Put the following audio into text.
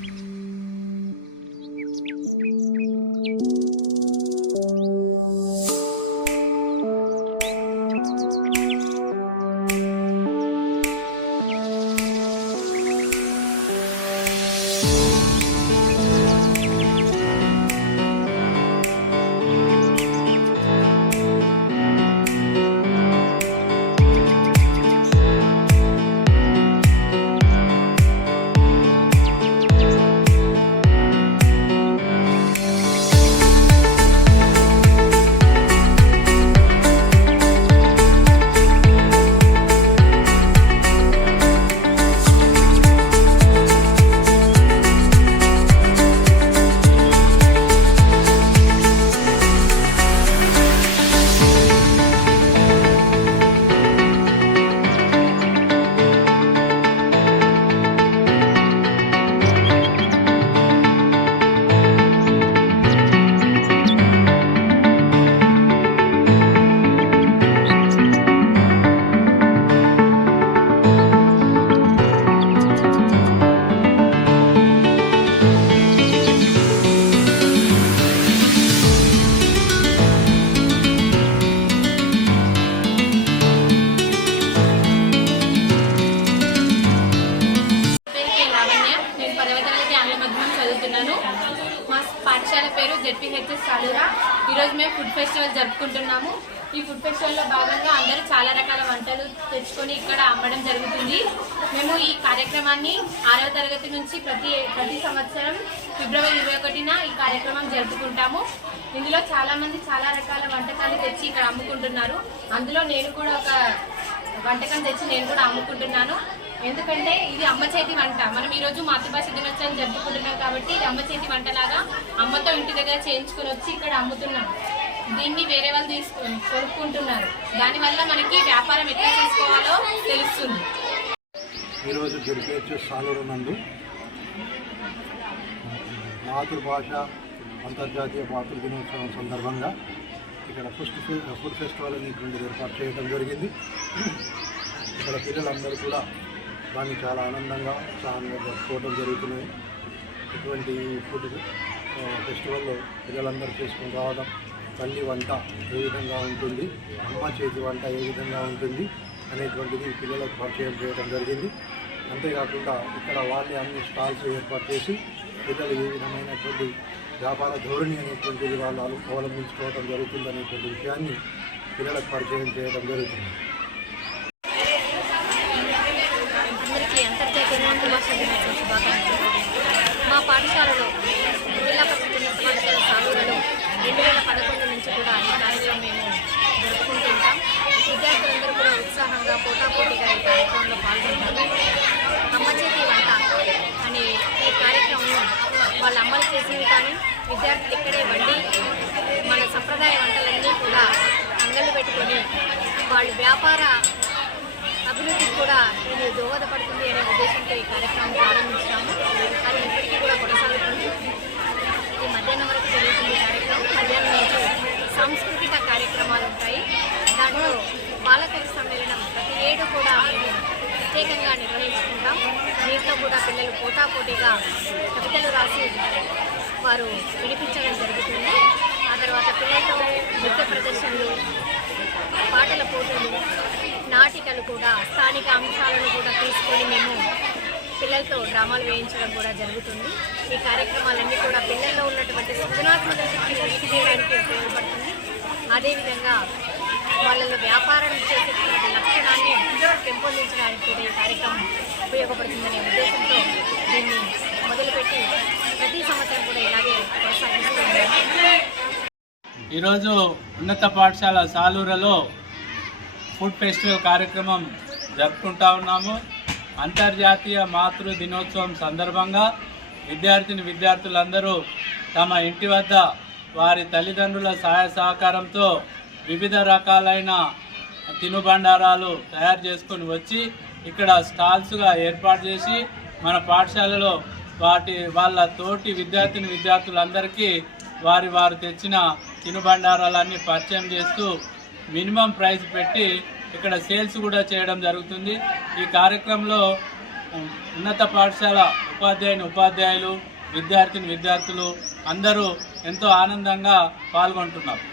Mm-hmm. ఈరోజు మేము food festival జరుపుకుంటున్నాము. ఈ ఫుడ్ ఫెస్టివల్లో భాగంగా అందరూ చాలా రకాల వంటలు తెచ్చుకొని ఇక్కడ అమ్మడం జరుగుతుంది. మేము ఈ కార్యక్రమాన్ని ఆరవ తరగతి నుంచి ప్రతి ప్రతి సంవత్సరం ఫిబ్రవరి ఇరవై ఒకటిన ఈ కార్యక్రమం జరుపుకుంటాము. ఇందులో చాలామంది చాలా రకాల వంటకాలు తెచ్చి ఇక్కడ అమ్ముకుంటున్నారు. అందులో నేను కూడా ఒక వంటకం తెచ్చి నేను కూడా అమ్ముకుంటున్నాను. ఎందుకంటే ఇది అమ్మ చేతి వంట. మనం ఈరోజు మాతృభాష దినోత్సవం జరుపుకుంటున్నాం కాబట్టి ఇది అమ్మ చేతి వంటలాగా అమ్మతో దగ్గర చేయించుకొని వచ్చి ఇక్కడ అమ్ముతున్నాం. దీన్ని వేరే వాళ్ళు తీసుకొని కొనుక్కుంటున్నారు. దానివల్ల మనకి వ్యాపారం ఎట్లా చేసుకోవాలో తెలుస్తుంది. ఈరోజు జరిపేచ్చు సాలూరు నందు. మాతృభాష అంతర్జాతీయ మాతృ దినోత్సవం సందర్భంగా ఇక్కడ ఫుడ్ ఫుడ్ ఫెస్టివల్ అనేటువంటిది ఏర్పాటు చేయడం జరిగింది. ఇక్కడ పిల్లలందరూ కూడా దాన్ని చాలా ఆనందంగా ఉత్సాహంగా జరుపుకోవడం జరుగుతున్నాయి ఇటువంటి ఫుడ్ ఫెస్టివల్ ఫెస్టివల్లో పిల్లలందరూ చేసుకుని రావడం తల్లి వంట ఏ విధంగా ఉంటుంది అమ్మ చేతి వంట ఏ విధంగా ఉంటుంది అనేటువంటిది పిల్లలకు పరిచయం చేయడం జరిగింది. అంతేకాకుండా ఇక్కడ వాళ్ళే అన్ని స్టాల్స్ ఏర్పాటు చేసి పిల్లలు ఏ విధమైనటువంటి వ్యాపార ధోరణి అనేటువంటిది వాళ్ళు అవలంబించుకోవడం జరుగుతుంది అనేటువంటి విషయాన్ని పిల్లలకు పరిచయం చేయడం జరుగుతుంది. మా పాఠశాలలో జిల్లా పరిషత్ ఉన్నత పాఠశాల సాలూరులో రెండు వేల పదకొండు నుంచి కూడా ఈ కార్యక్రమం మేము జరుపుకుంటూ ఉంటాం విద్యార్థులందరూ కూడా ఉత్సాహంగా పోటాపోటీగా ఈ కార్యక్రమంలో పాల్గొంటారు. అమ్మ చేతి వంట. అనే ఈ కార్యక్రమం వాళ్ళు అమలు చేసినవి కానీ విద్యార్థులు ఇక్కడే వండి మన సంప్రదాయ వంటలన్నీ కూడా అంగళ్ళు పెట్టుకొని వాళ్ళు వ్యాపార అభివృద్ధికి కూడా ఇది దోహదపడుతుంది అనే ఉద్దేశంతో ఈ కార్యక్రమం ప్రారంభించాము అది ఇప్పటికీ కూడా కొనసాగుతుంది ఈ మధ్యాహ్నం వరకు జరుగుతుంది ఈ కార్యక్రమం మధ్యాహ్నం నుంచి సాంస్కృతిక కార్యక్రమాలు ఉంటాయి దాంట్లో బాలకవి సమ్మేళనం ప్రతి ఏడు కూడా మేము ప్రత్యేకంగా నిర్వహించుకుంటాం దీంట్లో కూడా పిల్లలు పోటాపోటీగా కవితలు రాసి వారు వినిపించడం జరుగుతుంది. ఆ తర్వాత పిల్లలతో నృత్య ప్రదర్శనలు పాటల పోటీలు నాటికలు కూడా స్థానిక అంశాలను కూడా తీసుకొని మేము పిల్లలతో డ్రామాలు వేయించడం కూడా జరుగుతుంది. ఈ కార్యక్రమాలన్నీ కూడా పిల్లల్లో ఉన్నటువంటి సృజనాత్మక శక్తిని ఉపయోగపడుతుంది. అదేవిధంగా వాళ్ళలో వ్యాపారం చేసేటువంటి లక్షణాన్ని పెంపొందించడానికి ఈ కార్యక్రమం ఉపయోగపడుతుందనే ఉద్దేశంతో దీన్ని మొదలుపెట్టి ప్రతి సంవత్సరం కూడా ఇలాగే కొనసాగిస్తూ ఈరోజు ఉన్నత పాఠశాల సాలూరులో ఫుడ్ ఫెస్టివల్ కార్యక్రమం జరుపుకుంటా ఉన్నాము. అంతర్జాతీయ మాతృ దినోత్సవం సందర్భంగా విద్యార్థిని విద్యార్థులందరూ తమ ఇంటి వద్ద వారి తల్లిదండ్రుల సహాయ సహకారంతో వివిధ రకాలైన తినుబండారాలు తయారు చేసుకొని వచ్చి ఇక్కడ స్టాల్స్గా ఏర్పాటు చేసి మన పాఠశాలలో వాటి వాళ్ళ తోటి విద్యార్థిని విద్యార్థులందరికీ వారి వారు తెచ్చిన తినుబండారాలన్నీ పరిచయం చేస్తూ మినిమం ప్రైస్ పెట్టి ఇక్కడ సేల్స్ కూడా చేయడం జరుగుతుంది. ఈ కార్యక్రమంలో ఉన్నత పాఠశాల ఉపాధ్యాయుని ఉపాధ్యాయులు విద్యార్థిని విద్యార్థులు అందరూ ఎంతో ఆనందంగా పాల్గొంటున్నారు.